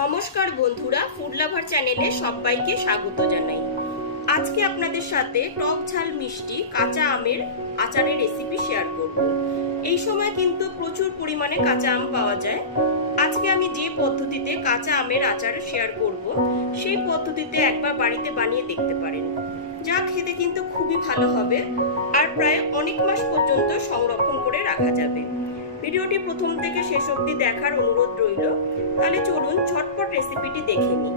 নমস্কার বন্ধুরা, food lover চ্যানেলে সবাইকে স্বাগত জানাই। আজকে আপনাদের সাথে টক ঝাল মিষ্টি কাঁচা আমের আচারের রেসিপি শেয়ার করব। এই সময় কিন্তু প্রচুর পরিমাণে কাঁচা আম পাওয়া যায়। আজকে আমি যে পদ্ধতিতে কাঁচা আমের আচার শেয়ার করব, সেই পদ্ধতিতে একবার বাড়িতে বানিয়ে দেখতে পারেন, যা খেতে কিন্তু খুবই ভালো হবে আর প্রায় অনেক মাস পর্যন্ত সংরক্ষণ করে রাখা যাবে। ভিডিওটি প্রথম থেকে শেষ অবধি দেখার অনুরোধ রইল। তাহলে চলুন ঝটপট রেসিপিটি দেখে নিই।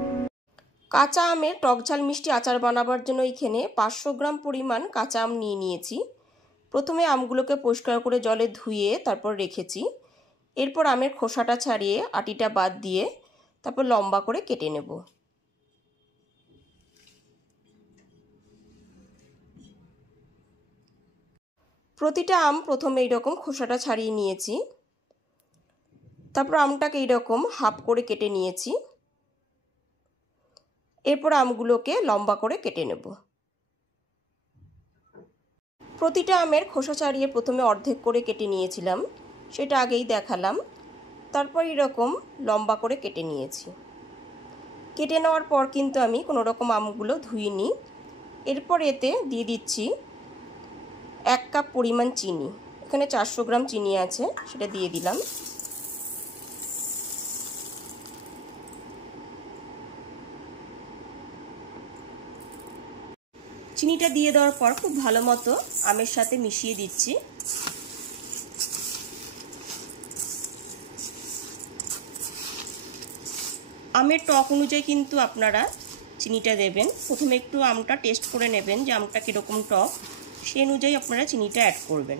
কাঁচা আমের টক ঝাল মিষ্টি আচার বানাবার জন্য এখানে 500 গ্রাম পরিমাণ কাঁচা আম নিয়ে নিয়েছি। প্রথমে আমগুলোকে পরিষ্কার করে জলে ধুয়ে তারপর রেখেছি। এরপর আমের খোসাটা ছাড়িয়ে আটিটা বাদ দিয়ে তারপর লম্বা করে কেটে নেব। প্রতিটা আম প্রথমে এইরকম খোসাটা ছাড়িয়ে নিয়েছি। তারপর আমটাকে এইরকম হাফ করে কেটে নিয়েছি। এরপর আমগুলোকে লম্বা করে কেটে নেব। প্রতিটা আমের খোসা ছাড়িয়ে প্রথমে অর্ধেক করে কেটে নিয়েছিলাম, সেটা আগেই দেখালাম। তারপর এরকম লম্বা করে কেটে নিয়েছি। কেটে নেওয়ার পর কিন্তু আমি কোনো রকম আমগুলো ধুইনি। এরপর এতে দিয়ে দিচ্ছি 1 কাপ পরিমাণ চিনি। এখানে 400 গ্রাম চিনি আছে, সেটা দিয়ে দিলাম। চিনিটা দিয়ে দেওয়ার পর খুব ভালো মতো আমের সাথে মিশিয়ে দিচ্ছি। আমের টক অনুযায়ী কিন্তু আপনারা চিনিটা দেবেন। প্রথমে একটু আমটা টেস্ট করে নেবেন যে আমটা কীরকম টক, সেই অনুযায়ী আপনারা চিনিটা অ্যাড করবেন।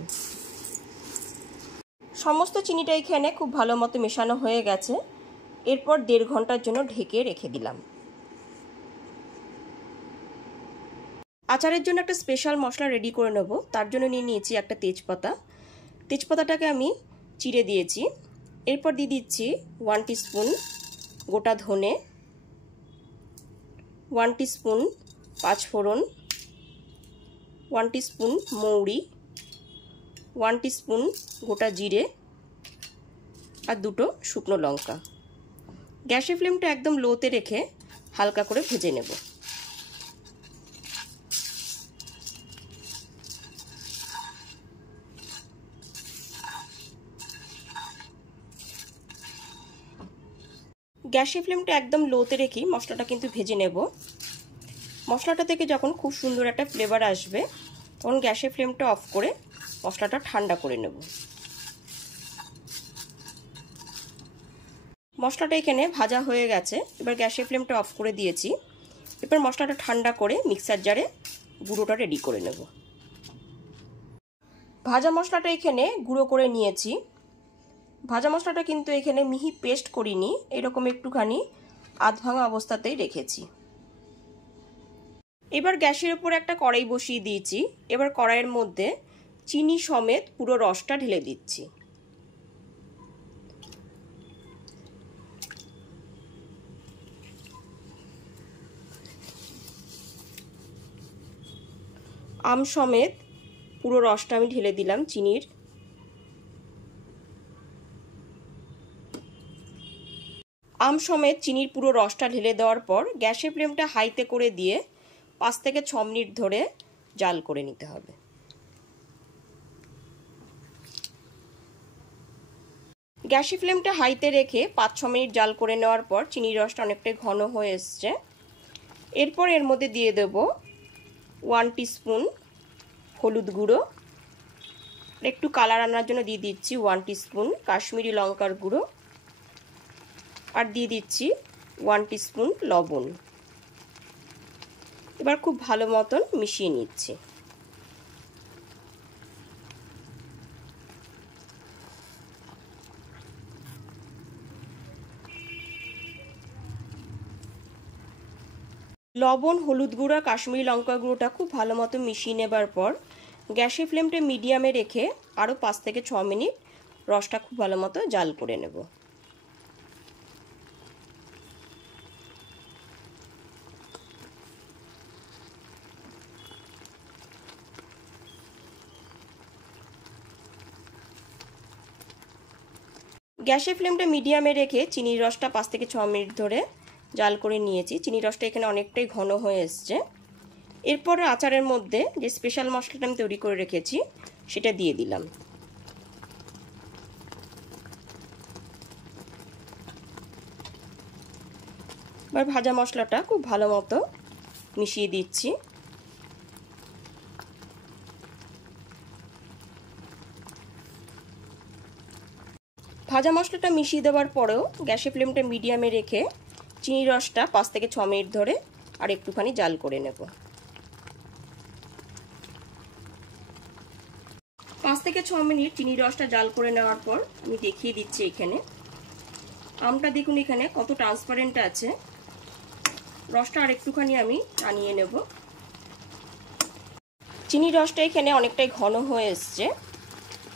সমস্ত চিনিটা এখানে খুব ভালো মতো মেশানো হয়ে গেছে। এরপর 1.5 ঘন্টার জন্য ঢেকে রেখে দিলাম। আচারের জন্য একটা স্পেশাল মশলা রেডি করে নেব। তার জন্য নিয়ে নিয়েছি একটা তেজপাতা। তেজপাতাটাকে আমি চিড়ে দিয়েছি। এরপর দিয়ে দিচ্ছি 1 টিস্পুন গোটা ধনে, 1 টিস্পুন পাঁচফোড়ন, 1 টিস্পুন মৌরি, 1 টিস্পুন গোটা জিরে আর 2টো শুকনো লঙ্কা। গ্যাসের ফ্লেমটা একদম লোতে রেখে হালকা করে ভেজে নেব। গ্যাসের ফ্লেমটা একদম লোতে রেখেই মশলাটা কিন্তু ভেজে নেব। মশলাটা থেকে যখন খুব সুন্দর একটা ফ্লেভার আসবে, তখন গ্যাসের ফ্লেমটা অফ করে মশলাটা ঠান্ডা করে নেব। মশলাটা এখানে ভাজা হয়ে গেছে। এবার গ্যাসের ফ্লেমটা অফ করে দিয়েছি। এবার মশলাটা ঠান্ডা করে মিক্সার জারে গুঁড়োটা রেডি করে নেব। ভাজা মশলাটা এখানে গুঁড়ো করে নিয়েছি। ভাজা মশলাটা কিন্তু এখানে মিহি পেস্ট করিনি, এরকম একটুখানি আধ ভাঙা অবস্থাতেই রেখেছি। এবার গ্যাসের উপর একটা কড়াই বসিয়ে দিয়েছি। এবার কড়াইয়ের মধ্যে চিনি সমেত পুরো রসটা ঢেলে দিচ্ছি। আম সমেত পুরো রসটা আমি ঢেলে দিলাম চিনির। আম সমেত চিনির পুরো রসটা ঢেলে দেওয়ার পর গ্যাসের ফ্লেমটা হাইতে করে দিয়ে 5 থেকে 6 মিনিট ধরে জাল করে নিতে হবে। গ্যাসের ফ্লেমটা হাইতে রেখে 5-6 মিনিট জাল করে নেওয়ার পর চিনির রসটা অনেকটাই ঘন হয়ে এসছে। এরপর এর মধ্যে দিয়ে দেব 1 টিস্পুন হলুদ গুঁড়ো, একটু কালার আনার জন্য দিয়ে দিচ্ছি 1 টিস্পুন কাশ্মীরি লঙ্কার গুঁড়ো, আর দিয়ে দিচ্ছি 1 টিস্পুন লবণ। এবার খুব ভালো মতন মিশিয়ে নিচ্ছি। লবণ, হলুদ গুঁড়ো, কাশ্মীরি লঙ্কা গুঁড়োটা খুব ভালো মতো মিশিয়ে নেবার পর গ্যাসের ফ্লেমটা মিডিয়ামে রেখে আরও 5 থেকে 6 মিনিট রসটা খুব ভালো মতো জাল করে নেব। গ্যাসের ফ্লেমটা মিডিয়ামে রেখে চিনির রসটা 5 থেকে 6 মিনিট ধরে জাল করে নিয়েছি। চিনির রসটা এখানে অনেকটাই ঘন হয়ে এসছে। এরপর আচারের মধ্যে যে স্পেশাল মশলাটা আমি তৈরি করে রেখেছি সেটা দিয়ে দিলাম। এবার ভাজা মশলাটা খুব ভালো মতো মিশিয়ে দিচ্ছি। ভাজা মশলাটা মিশিয়ে দেওয়ার পরেও গ্যাসের ফ্লেমটা মিডিয়ামে রেখে চিনির রসটা 5 থেকে 6 মিনিট ধরে আর একটুখানি জাল করে নেব। 5 থেকে 6 মিনিট চিনির রসটা জাল করে নেওয়ার পর আমি দেখিয়ে দিচ্ছি এখানে আমটা দেখুন এখানে কত ট্রান্সপারেন্ট আছে। রসটা আর একটুখানি আমি টানিয়ে নেব। চিনির রসটা এখানে অনেকটাই ঘন হয়ে এসছে।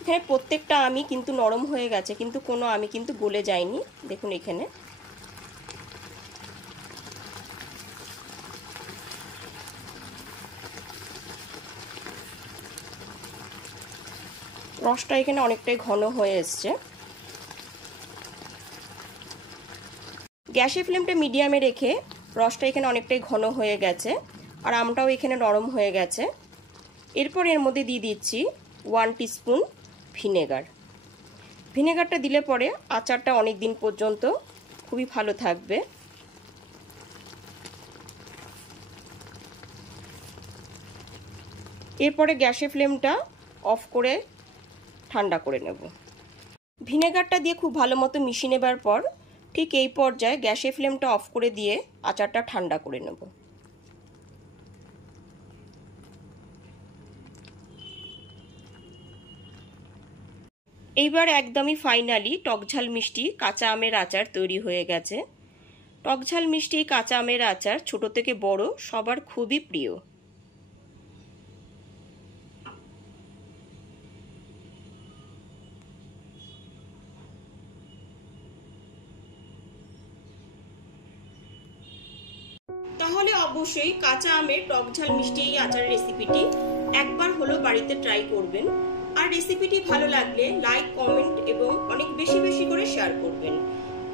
এখানে প্রত্যেকটা আমি কিন্তু নরম হয়ে গেছে, কিন্তু কোনো আমি কিন্তু গলে যায়নি। দেখুন এখানে রসটা এখানে অনেকটাই ঘন হয়ে এসছে। গ্যাসের ফ্লেমটা মিডিয়ামে রেখে রসটা এখানে অনেকটাই ঘন হয়ে গেছে আর আমটাও এখানে নরম হয়ে গেছে। এরপর এর মধ্যে দিয়ে দিচ্ছি 1 টিস্পুন ভিনেগার। ভিনেগারটা দিলে পরে আচারটা অনেক দিন পর্যন্ত খুবই ভালো থাকবে। এরপরে গ্যাসের ফ্লেমটা অফ করে ঠান্ডা করে নেব। ভিনেগারটা দিয়ে খুব ভালো মতো মিশিয়ে নেবার পর ঠিক এই পর্যায়ে গ্যাসের ফ্লেমটা অফ করে দিয়ে আচারটা ঠান্ডা করে নেব। এইবার একদমই ফাইনালি টকঝাল মিষ্টি কাঁচা আমের আচার তৈরি হয়ে গেছে। টকঝাল মিষ্টি কাঁচা আমের আচার ছোট থেকে বড় সবার খুবই প্রিয়। তাহলে অবশ্যই কাঁচা আমের টকঝাল মিষ্টি এই আচারের রেসিপিটি একবার হলো বাড়িতে ট্রাই করবেন। আর রেসিপিটি ভালো লাগলে লাইক, কমেন্ট এবং অনেক বেশি বেশি করে শেয়ার করবেন।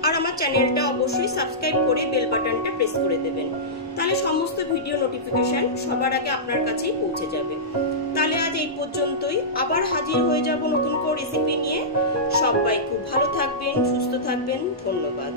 আর আমার চ্যানেলটা অবশ্যই সাবস্ক্রাইব করে বেল বাটনটা প্রেস করে দেবেন, তাহলে সমস্ত ভিডিও নোটিফিকেশন সবার আগে আপনার কাছেই পৌঁছে যাবে। তাহলে আজ এই পর্যন্তই, আবার হাজির হয়ে যাব নতুন কোনো রেসিপি নিয়ে। সবাই খুব ভালো থাকবেন, সুস্থ থাকবেন। ধন্যবাদ।